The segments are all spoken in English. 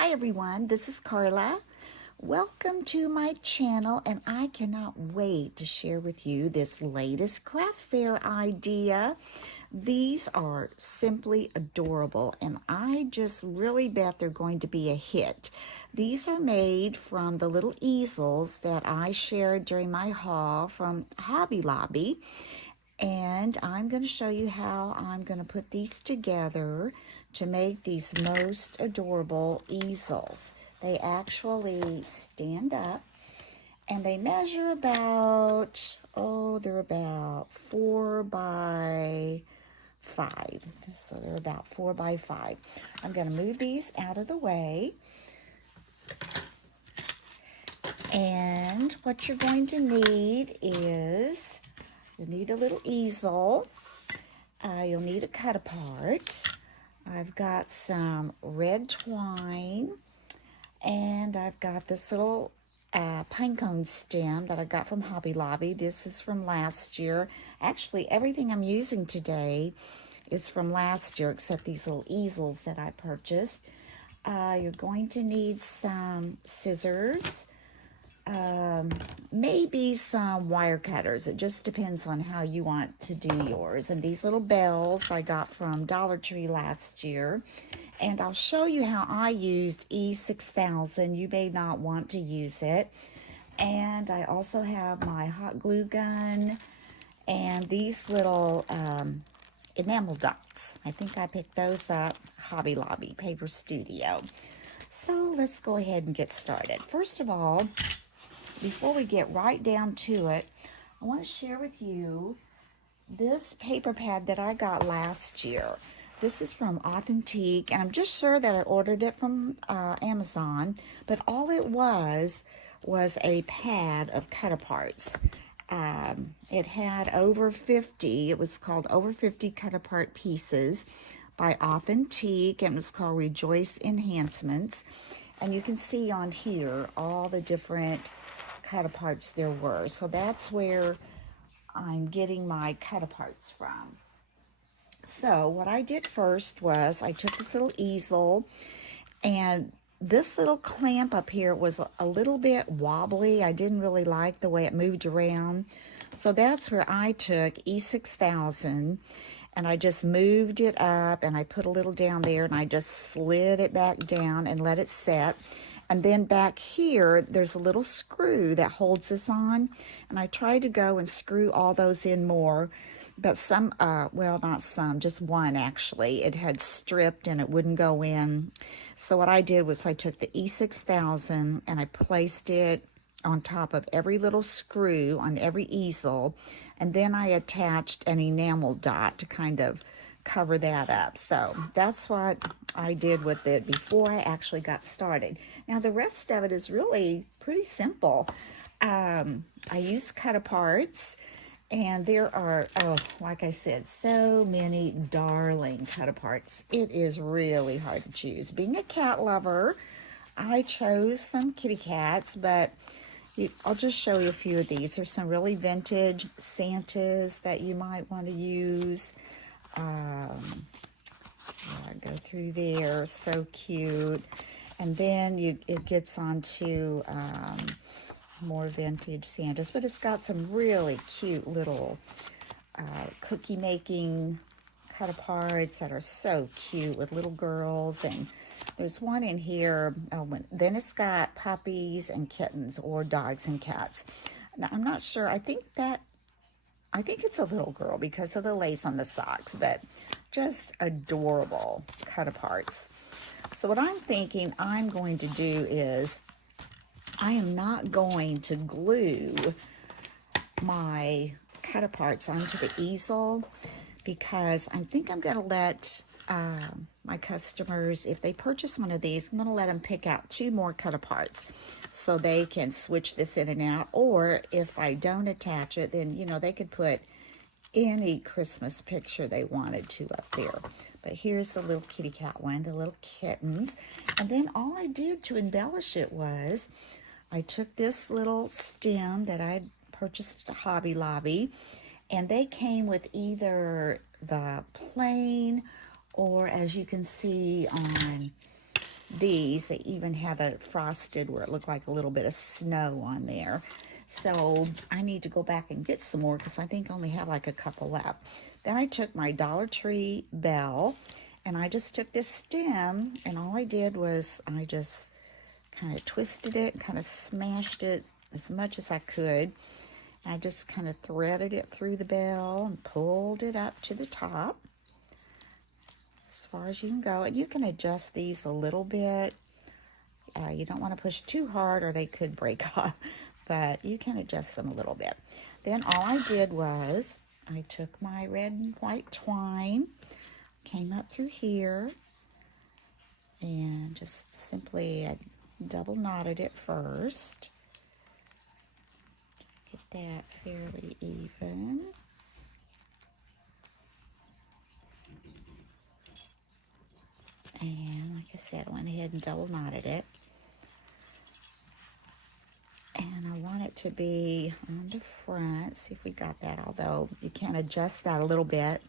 Hi everyone, this is Carla. Welcome to my channel, and I cannot wait to share with you this latest craft fair idea. These are simply adorable, and I just really bet they're going to be a hit. These are made from the little easels that I shared during my haul from Hobby Lobby. And I'm going to show you how I'm going to put these together to make these most adorable easels. They actually stand up and they measure about, they're about 4 by 5. So they're about 4 by 5. I'm going to move these out of the way. And what you're going to need is, you'll need a little easel. You'll need a cut apart. I've got some red twine, and I've got this little pinecone stem that I got from Hobby Lobby. This is from last year. Actually, everything I'm using today is from last year except these little easels that I purchased. You're going to need some scissors, maybe some wire cutters. It just depends on how you want to do yours. And these little bells I got from Dollar Tree last year. And I'll show you how I used E6000. You may not want to use it. And I also have my hot glue gun and these little enamel dots. I think I picked those up Hobby Lobby, Paper Studio. So let's go ahead and get started. First of all, before we get right down to it, I want to share with you this paper pad that I got last year. This is from Authentique, and I'm just sure that I ordered it from Amazon, but all it was a pad of cut-aparts. It had over 50, it was called Over 50 Cut-Apart Pieces by Authentique, and it was called Rejoice Enhancements. And you can see on here all the different cut-aparts there were. So that's where I'm getting my cut-aparts from. So what I did first was I took this little easel, and this little clamp up here was a little bit wobbly. I didn't really like the way it moved around. So that's where I took E6000 and I just moved it up, and I put a little down there, and I just slid it back down and let it set. And then back here, there's a little screw that holds this on. And I tried to go and screw all those in more, but some, well, not some, just one actually. It had stripped and it wouldn't go in. So what I did was I took the E6000 and I placed it on top of every little screw on every easel. And then I attached an enamel dot to kind of cover that up. So that's what I did with it before I actually got started. Now the rest of it is really pretty simple. I use cut-aparts, and there are, like I said, so many darling cut-aparts. It is really hard to choose. Being a cat lover, I chose some kitty cats, but I'll just show you a few of these. There's some really vintage Santas that you might want to use. I go through there, so cute. And then it gets onto more vintage Santas, but it's got some really cute little cookie making cut-aparts that are so cute with little girls. And there's one in here, then it's got puppies and kittens, or dogs and cats. Now, I'm not sure, I think it's a little girl because of the lace on the socks, but just adorable cut-aparts. So what I'm thinking I'm going to do is, I am not going to glue my cut-aparts onto the easel, because I think I'm going to let my customers, if they purchase one of these, I'm going to let them pick out 2 more cut-aparts so they can switch this in and out. Or if I don't attach it, then, they could put any Christmas picture they wanted to up there. But here's the little kitty cat one, the little kittens. And then all I did to embellish it was I took this little stem that I purchased at Hobby Lobby, and they came with either the plain, or as you can see on these. They even had a frosted where it looked like a little bit of snow on there. So I need to go back and get some more because I think I only have like a couple left. Then I took my Dollar Tree bell and I just took this stem, and all I did was I just kind of twisted it, kind of smashed it as much as I could. I just kind of threaded it through the bell and pulled it up to the top as far as you can go. And you can adjust these a little bit. You don't want to push too hard or they could break off, but you can adjust them a little bit. Then all I did was I took my red and white twine, came up through here, and just simply I double knotted it first. Get that fairly even. And like I said, I went ahead and double knotted it. And I want it to be on the front. See if we got that, although you can adjust that a little bit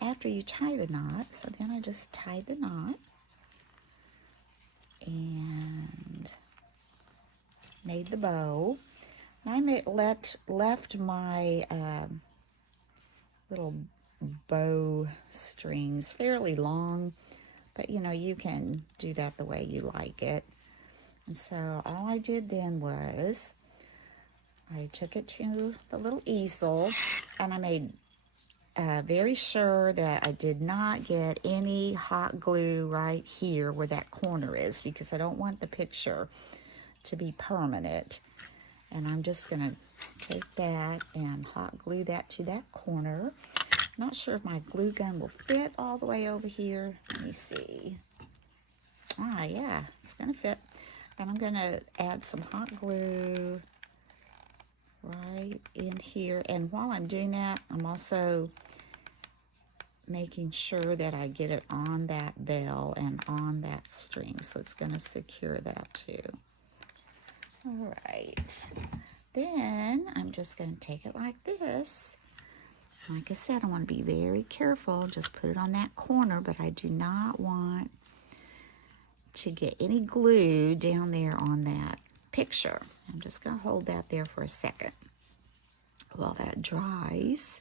after you tie the knot. So then I just tied the knot and made the bow. I left my little bow strings fairly long, but you know, you can do that the way you like it. And so all I did then was I took it to the little easel, and I made very sure that I did not get any hot glue right here where that corner is, because I don't want the picture to be permanent. And I'm just going to take that and hot glue that to that corner. Not sure if my glue gun will fit all the way over here. Let me see. Ah, yeah, it's going to fit. And I'm going to add some hot glue right in here. And while I'm doing that, I'm also making sure that I get it on that bell and on that string. So it's going to secure that too. All right. Then I'm just going to take it like this. Like I said, I want to be very careful. Just put it on that corner, but I do not want to get any glue down there on that picture. I'm just going to hold that there for a second while that dries.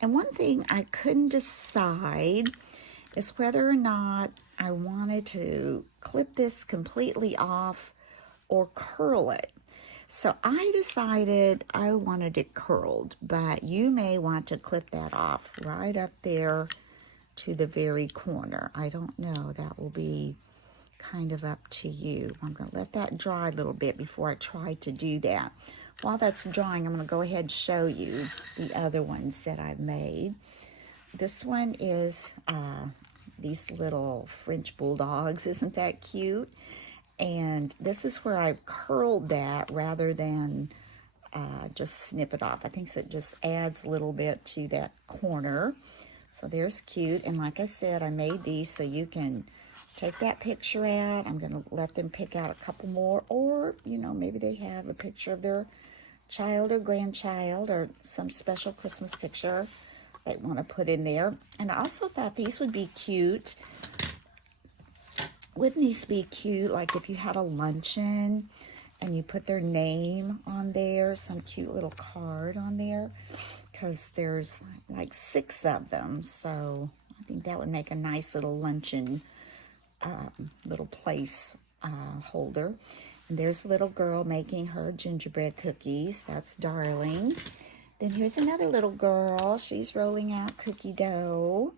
And one thing I couldn't decide is whether or not I wanted to clip this completely off or curl it. So I decided I wanted it curled, but you may want to clip that off right up there to the very corner. I don't know. That will be kind of up to you. I'm going to let that dry a little bit before I try to do that. While that's drying, I'm going to go ahead and show you the other ones that I've made. This one is these little French bulldogs. Isn't that cute? And this is where I curled that rather than just snip it off. I think it just adds a little bit to that corner. So there's cute. And like I said, I made these so you can take that picture out. I'm going to let them pick out a couple more. Or, you know, maybe they have a picture of their child or grandchild or some special Christmas picture they want to put in there. And I also thought these would be cute. Wouldn't these be cute, like if you had a luncheon and you put their name on there, some cute little card on there, because there's like 6 of them. So I think that would make a nice little luncheon little place holder. And there's a little girl making her gingerbread cookies. That's Darling. Then here's another little girl. She's rolling out cookie dough.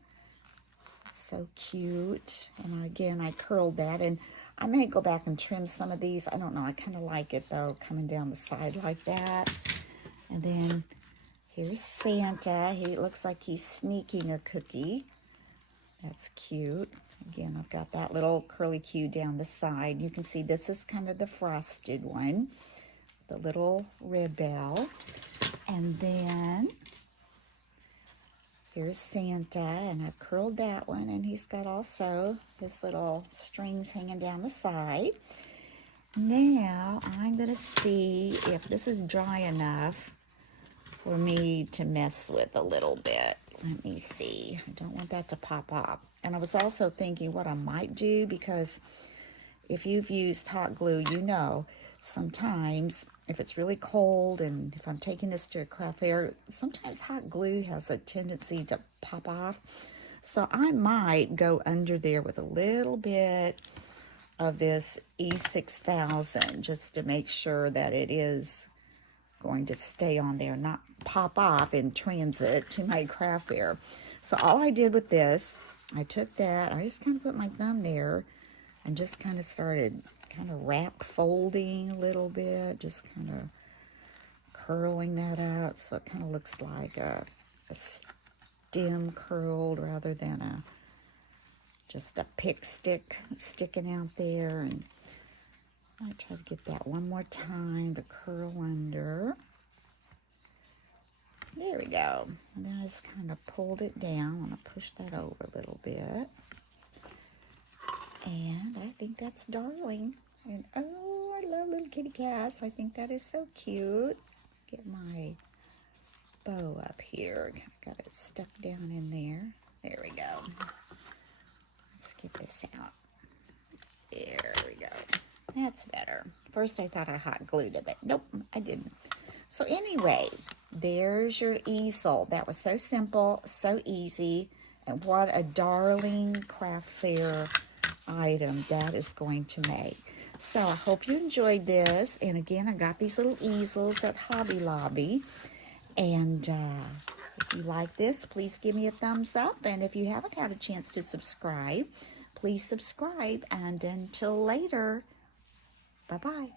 So cute. And again, I curled that, and I may go back and trim some of these. I don't know. I kind of like it though, coming down the side like that. And then here's Santa. He looks like he's sneaking a cookie. That's cute. Again, I've got that little curly Q down the side. You can see this is kind of the frosted one, the little red bell. And then here's Santa, and I've curled that one, and he's got also his little strings hanging down the side. Now I'm going to see if this is dry enough for me to mess with a little bit. Let me see. I don't want that to pop up. And I was also thinking what I might do, because if you've used hot glue, you know sometimes if it's really cold and if I'm taking this to a craft fair, sometimes hot glue has a tendency to pop off. So I might go under there with a little bit of this E6000 just to make sure that it is going to stay on there, not pop off in transit to my craft fair. So all I did with this, I took that, I just kind of put my thumb there and just kind of started kind of wrap folding a little bit, just kind of curling that out so it kind of looks like a stem curled rather than just a pick stick sticking out there. And I try to get that one more time to curl under. There we go. And then I just kind of pulled it down. I'm going to push that over a little bit. And I think that's darling. And oh, I love little kitty cats. I think that is so cute. Get my bow up here. Got it stuck down in there. There we go. Let's get this out. There we go. That's better. First I thought I hot glued it, but nope, I didn't. So anyway, there's your easel. That was so simple, so easy, and what a darling craft fair item that is going to make. So I hope you enjoyed this. And again, I got these little easels at Hobby Lobby. And if you like this, please give me a thumbs up. And if you haven't had a chance to subscribe, please subscribe. And until later, bye-bye.